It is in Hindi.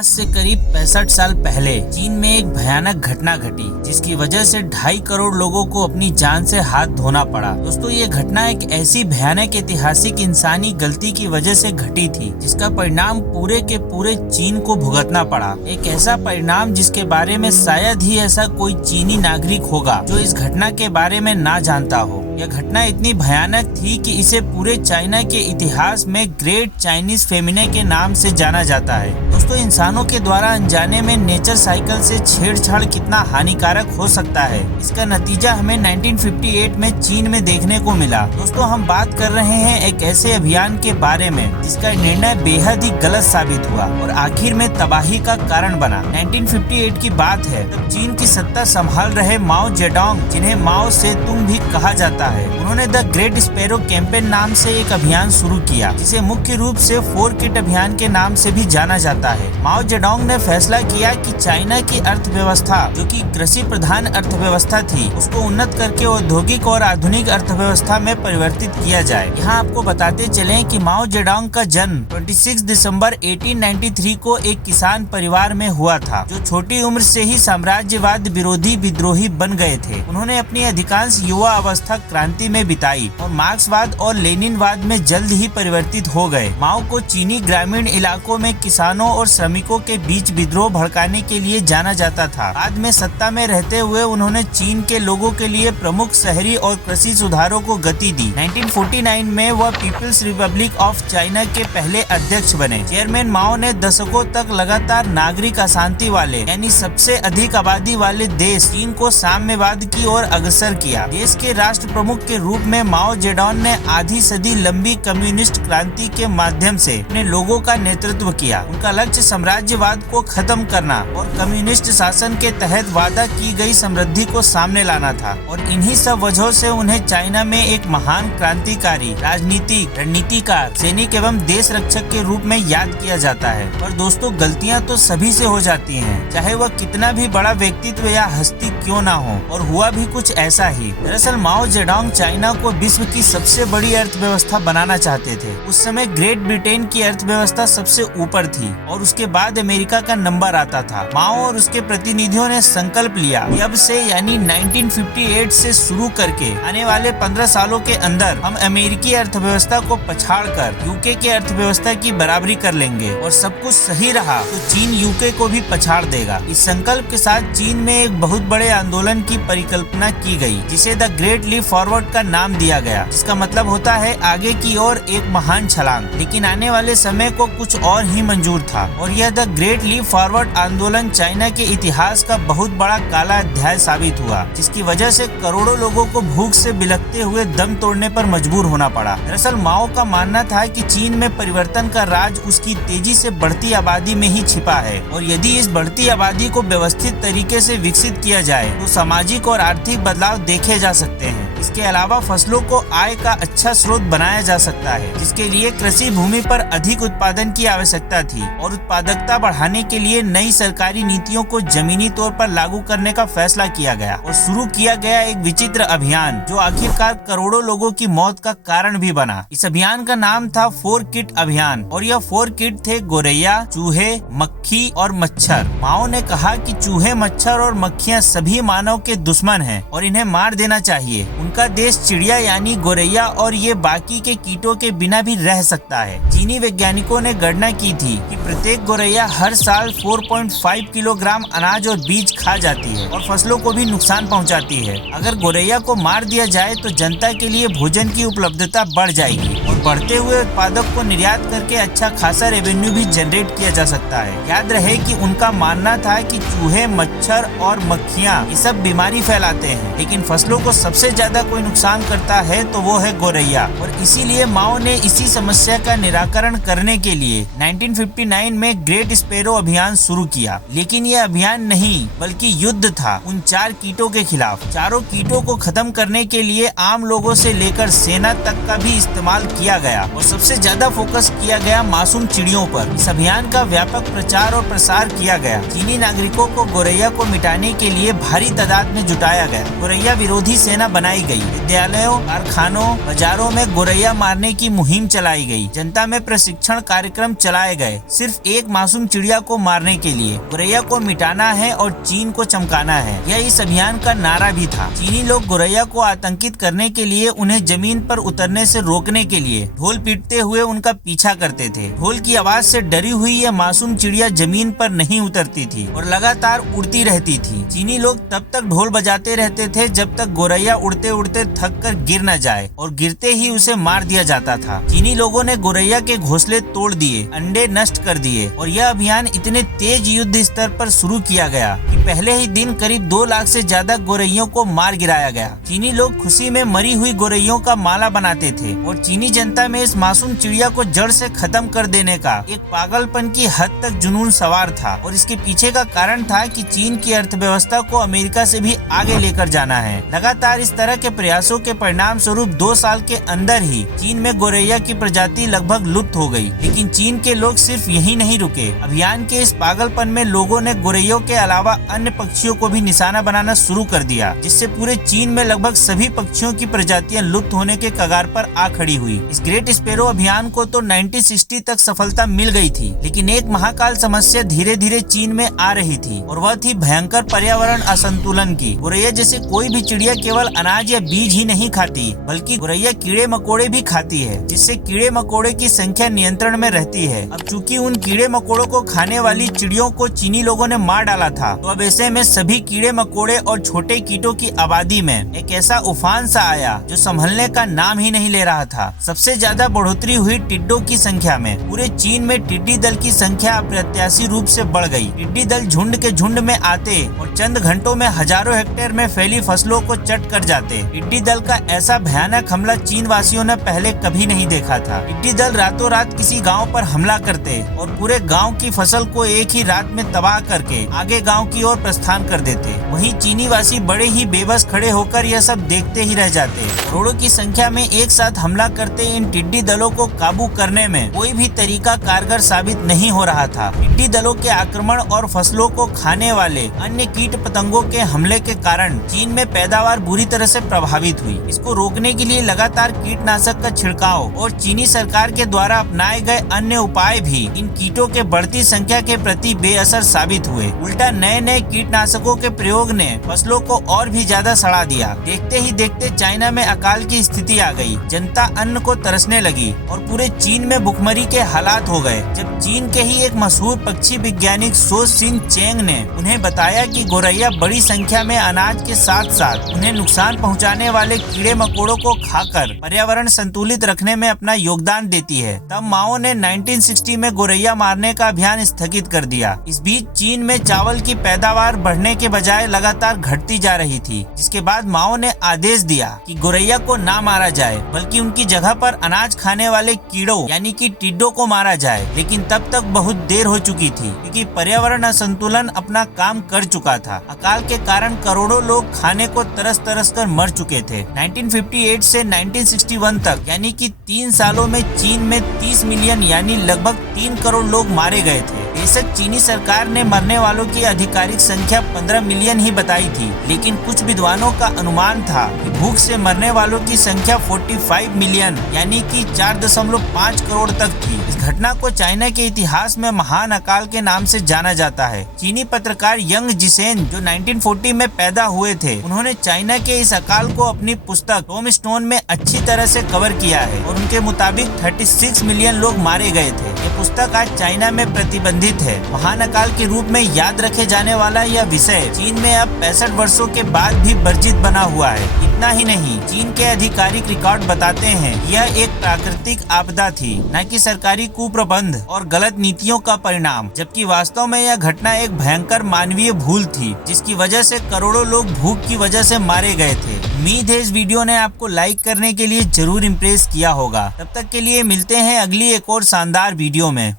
आज से करीब 65 साल पहले चीन में एक भयानक घटना घटी, जिसकी वजह से 2.5 करोड़ लोगों को अपनी जान से हाथ धोना पड़ा। दोस्तों, ये घटना एक ऐसी भयानक ऐतिहासिक इंसानी गलती की वजह से घटी थी, जिसका परिणाम पूरे के पूरे चीन को भुगतना पड़ा। एक ऐसा परिणाम जिसके बारे में शायद ही ऐसा कोई चीनी नागरिक होगा जो इस घटना के बारे में ना जानता हो। यह घटना इतनी भयानक थी कि इसे पूरे चाइना के इतिहास में ग्रेट चाइनीज फेमिने के नाम से जाना जाता है। दोस्तों, इंसानों के द्वारा अनजाने में नेचर साइकिल से छेड़छाड़ कितना हानिकारक हो सकता है, इसका नतीजा हमें 1958 में चीन में देखने को मिला। दोस्तों, हम बात कर रहे हैं एक ऐसे अभियान के बारे में जिसका निर्णय बेहद ही गलत साबित हुआ और आखिर में तबाही का कारण बना। 1958 की बात है, तब चीन की सत्ता संभाल रहे माओ जेडोंग, जिन्हें माओ सेतुंग भी कहा जाता है, उन्होंने द ग्रेट स्पैरो कैंपेन नाम से एक अभियान शुरू किया, जिसे मुख्य रूप से 4 किट अभियान के नाम से भी जाना जाता है। माओ जेडोंग ने फैसला किया कि चाइना की अर्थव्यवस्था, जो कि कृषि प्रधान अर्थव्यवस्था थी, उसको उन्नत करके औद्योगिक और आधुनिक अर्थव्यवस्था में परिवर्तित किया जाए। यहाँ आपको बताते चलें कि माओ जेडोंग का जन्म 26 दिसंबर 1893 को एक किसान परिवार में हुआ था, जो छोटी उम्र से ही साम्राज्यवाद विरोधी विद्रोही बन गए थे। उन्होंने अपनी अधिकांश युवा अवस्था क्रांति में बिताई और मार्क्सवाद और लेनिनवाद में जल्द ही परिवर्तित हो गए। माओ को चीनी ग्रामीण इलाकों में किसानों और श्रमिकों के बीच विद्रोह भड़काने के लिए जाना जाता था। बाद में सत्ता में रहते हुए उन्होंने चीन के लोगों के लिए प्रमुख शहरी और कृषि सुधारों को गति दी। 1949 में वह पीपल्स रिपब्लिक ऑफ चाइना के पहले अध्यक्ष बने। चेयरमैन माओ ने दशकों तक लगातार नागरिक अशांति वाले, यानी सबसे अधिक आबादी वाले देश चीन को साम्यवाद की ओर अग्रसर किया। देश के राष्ट्र प्रमुख के रूप में माओ जेडोंग ने आधी सदी लंबी कम्युनिस्ट क्रांति के माध्यम से अपने लोगों का नेतृत्व किया। उनका लक्ष्य साम्राज्यवाद को खत्म करना और कम्युनिस्ट शासन के तहत वादा की गई समृद्धि को सामने लाना था, और इन्हीं सब वजहों से उन्हें चाइना में एक महान क्रांतिकारी, राजनीतिक, रणनीतिकार, सैनिक एवं देश रक्षक के रूप में याद किया जाता है। पर दोस्तों, गलतियां तो सभी से हो जाती हैं, चाहे वह कितना भी बड़ा व्यक्तित्व या हस्ती क्यों ना हो, और हुआ भी कुछ ऐसा ही। दरअसल माओ जेडोंग चाइना को विश्व की सबसे बड़ी अर्थव्यवस्था बनाना चाहते थे। उस समय ग्रेट ब्रिटेन की अर्थव्यवस्था सबसे ऊपर थी और उसके बाद अमेरिका का नंबर आता था। माओ और उसके प्रतिनिधियों ने संकल्प लिया कि अब से, यानी 1958 से शुरू करके आने वाले 15 सालों के अंदर हम अमेरिकी अर्थव्यवस्था को पछाड़कर यूके की अर्थव्यवस्था की बराबरी कर लेंगे, और सब कुछ सही रहा तो चीन यूके को भी पछाड़ देगा। इस संकल्प के साथ चीन में एक बहुत बड़े आंदोलन की परिकल्पना की गई, जिसे द ग्रेट लीप फॉरवर्ड का नाम दिया गया, जिसका मतलब होता है आगे की ओर एक महान छलांग। लेकिन आने वाले समय को कुछ और ही मंजूर था, और यह द ग्रेट लीप फॉरवर्ड आंदोलन चाइना के इतिहास का बहुत बड़ा काला अध्याय साबित हुआ, जिसकी वजह से करोड़ों लोगों को भूख से बिलखते हुए दम तोड़ने पर मजबूर होना पड़ा। दरअसल माओ का मानना था कि चीन में परिवर्तन का राज उसकी तेजी से बढ़ती आबादी में ही छिपा है, और यदि इस बढ़ती आबादी को व्यवस्थित तरीके से विकसित किया जाए तो सामाजिक और आर्थिक बदलाव देखे जा सकते हैं। इसके अलावा फसलों को आय का अच्छा स्रोत बनाया जा सकता है, जिसके लिए कृषि भूमि पर अधिक उत्पादन की आवश्यकता थी, और उत्पादकता बढ़ाने के लिए नई सरकारी नीतियों को जमीनी तौर पर लागू करने का फैसला किया गया, और शुरू किया गया एक विचित्र अभियान जो आखिरकार करोड़ों लोगों की मौत का कारण भी बना। इस अभियान का नाम था 4 किट अभियान, और यह 4 किट थे गोरैया, चूहे, मक्खी और मच्छर। माओ ने कहा कि चूहे, मच्छर और मक्खियाँ सभी मानव के दुश्मन हैं और इन्हें मार देना चाहिए। उनका देश चिड़िया यानी गोरैया और ये बाकी के कीटों के बिना भी रह सकता है। चीनी वैज्ञानिकों ने गणना की थी कि प्रत्येक गोरैया हर साल 4.5 किलोग्राम अनाज और बीज खा जाती है और फसलों को भी नुकसान पहुंचाती है। अगर गोरैया को मार दिया जाए तो जनता के लिए भोजन की उपलब्धता बढ़ जाएगी, और बढ़ते हुए उत्पादक को निर्यात करके अच्छा खासा रेवेन्यू भी जनरेट किया जा सकता है। याद रहे कि उनका मानना था कि चूहे, मच्छर और मक्खियाँ ये सब बीमारी फैलाते हैं, लेकिन फसलों को सबसे ज्यादा कोई नुकसान करता है तो वो है गोरैया, और इसीलिए माओ ने इसी समस्या का निराकरण करने के लिए 1959 में ग्रेट स्पैरो अभियान शुरू किया। लेकिन ये अभियान नहीं बल्कि युद्ध था उन 4 कीटों के खिलाफ। चारों कीटों को खत्म करने के लिए आम लोगों से लेकर सेना तक का भी इस्तेमाल किया गया, और सबसे ज्यादा फोकस किया गया मासूम चिड़ियों पर। इस अभियान का व्यापक प्रचार और प्रसार किया गया। चीनी नागरिकों को गोरैया को मिटाने के लिए भारी तादाद में जुटाया गया। गोरैया विरोधी सेना बनाई गई। विद्यालयों, कारखानों, बाजारों में गोरैया मारने की मुहिम चलाई गई। जनता में प्रशिक्षण कार्यक्रम चलाए गए, सिर्फ एक मासूम चिड़िया को मारने के लिए। गोरैया को मिटाना है और चीन को चमकाना है, यह इस अभियान का नारा भी था। चीनी लोग गोरैया को आतंकित करने के लिए उन्हें जमीन पर उतरने से रोकने के लिए ढोल पीटते हुए उनका पीछा करते थे। ढोल की आवाज से डरी हुई यह मासूम चिड़िया जमीन पर नहीं उतरती थी और लगातार उड़ती रहती थी। चीनी लोग तब तक ढोल बजाते रहते थे जब तक गोरैया उड़ते उड़ते थक कर गिर न जाए, और गिरते ही उसे मार दिया जाता था। चीनी लोगों ने गोरैया के घोंसले तोड़ दिए, अंडे नष्ट कर दिए, और यह अभियान इतने तेज युद्ध स्तर पर शुरू किया गया कि पहले ही दिन करीब 2 लाख से ज्यादा गोरैयों को मार गिराया गया। चीनी लोग खुशी में मरी हुई गोरैयों का माला बनाते थे और चीनी जनता में इस मासूम चिड़िया को जड़ से खत्म कर देने का एक पागलपन की हद तक जुनून सवार था, और इसके पीछे का कारण था कि चीन की अर्थव्यवस्था को अमेरिका से भी आगे लेकर जाना है। लगातार इस तरह के प्रयासों के परिणाम स्वरूप 2 साल के अंदर ही चीन में गोरैया की प्रजाति लगभग लुप्त हो गई। लेकिन चीन के लोग सिर्फ यही नहीं रुके। अभियान के इस पागलपन में लोगों ने गोरैयों के अलावा अन्य पक्षियों को भी निशाना बनाना शुरू कर दिया, जिससे पूरे चीन में लगभग सभी पक्षियों की प्रजातियां लुप्त होने के कगार पर आ खड़ी हुई। इस ग्रेट स्पैरो अभियान को तो 1960 तक सफलता मिल गई थी, लेकिन एक महाकाल समस्या धीरे धीरे चीन में आ रही थी, और वह थी भयंकर पर्यावरण असंतुलन की। गोरैया जैसे कोई भी चिड़िया केवल अनाज या बीज ही नहीं खाती, बल्कि गोरैया कीड़े मकोड़े भी खाती है, जिससे कीड़े मकोड़े की संख्या नियंत्रण में रहती है। अब चूंकि उन कीड़े मकोड़ों को खाने वाली चिड़ियों को चीनी लोगों ने मार डाला था, तो अब ऐसे में सभी कीड़े मकोड़े और छोटे कीटों की आबादी में एक ऐसा उफान सा आया जो संभलने का नाम ही नहीं ले रहा था। सबसे ज्यादा बढ़ोतरी हुई टिड्डों की संख्या में। पूरे चीन में टिड्डी दल की संख्या अप्रत्याशी रूप से बढ़ गई। टिड्डी दल झुंड के झुंड में आते और चंद घंटों में हजारों हेक्टेयर में फैली फसलों को चट कर जाते। टिड्डी दल का ऐसा भयानक हमला चीन वासियों ने पहले कभी नहीं देखा था। टिड्डी दल रातों रात किसी गाँव पर हमला करते और पूरे गाँव की फसल को एक ही रात में तबाह करके आगे गाँव की ओर प्रस्थान कर देते। वहीं चीनी वासी बड़े ही बेबस खड़े होकर यह सब देखते ही रह जाते। करोड़ों की संख्या में एक साथ हमला करते इन टिड्डी दलों को काबू करने में कोई भी तरीका कारगर साबित नहीं हो रहा था। टिड्डी दलों के आक्रमण और फसलों को खाने वाले अन्य कीट पतंगों के हमले के कारण चीन में पैदावार बुरी तरह से प्रभावित हुई। इसको रोकने के लिए लगातार कीटनाशक का छिड़काव और चीनी सरकार के द्वारा अपनाए गए अन्य उपाय भी इन कीटों के बढ़ती संख्या के प्रति बेअसर साबित हुए। उल्टा नए नए कीटनाशकों के प्रयोग ने फसलों को और भी ज्यादा सड़ा दिया। देखते ही देखते चाइना में अकाल की स्थिति आ गई। जनता अन्न को तरसने लगी और पूरे चीन में भुखमरी के हालात हो गए। जब चीन के ही एक मशहूर पक्षी वैज्ञानिक सो सिन चेंग ने उन्हें बताया कि गोरैया बड़ी संख्या में अनाज के साथ साथ उन्हें नुकसान पहुंचाने वाले कीड़े मकोड़ों को खाकर पर्यावरण संतुलित रखने में अपना योगदान देती है, तब माओ ने 1960 में गोरैया मारने का अभियान स्थगित कर दिया। इस बीच चीन में चावल की पैदावार बढ़ने के बजाय लगातार घटती जा रही थी, जिसके बाद माओ ने आदेश दिया कि गोरैया को ना मारा जाए, बल्कि उनकी जगह पर अनाज खाने वाले कीड़ों यानी कि टिड्डों को मारा जाए। लेकिन तब तक बहुत देर हो चुकी थी, क्योंकि पर्यावरण असंतुलन अपना काम कर चुका था। अकाल के कारण करोड़ों लोग खाने को तरस तरस कर मर चुके थे। 1958 से 1961 तक यानी कि 3 सालों में चीन में 30 मिलियन यानी लगभग 3 करोड़ लोग मारे गए थे। बेशक चीनी सरकार ने मरने वालों की आधिकारिक संख्या 15 मिलियन ही बताई थी, लेकिन कुछ विद्वानों का अनुमान था कि भूख से मरने वालों की संख्या 45 मिलियन यानी कि 4.5 करोड़ तक थी। इस घटना को चाइना के इतिहास में महान अकाल के नाम से जाना जाता है। चीनी पत्रकार यंग जिसेन जो 1940 में पैदा हुए थे, उन्होंने चाइना के इस अकाल को अपनी पुस्तक टॉम स्टोन में अच्छी तरह से कवर किया है, और उनके मुताबिक 36 मिलियन लोग मारे गए थे। ये पुस्तक आज चाइना में प्रतिबंधित है। महान अकाल के रूप में याद रखे जाने वाला यह विषय चीन में अब 65 वर्षों के बाद भी वर्जित बना हुआ है। इतना ही नहीं, चीन के आधिकारिक रिकॉर्ड बताते हैं यह एक प्राकृतिक आपदा थी, न कि सरकारी कुप्रबंध और गलत नीतियों का परिणाम, जबकि वास्तव में यह घटना एक भयंकर मानवीय भूल थी, जिसकी वजह से करोड़ों लोग भूख की वजह से मारे गए थे। उम्मीद है इस वीडियो ने आपको लाइक करने के लिए जरूर इम्प्रेस किया होगा। तब तक के लिए मिलते हैं अगली एक और शानदार वीडियो में।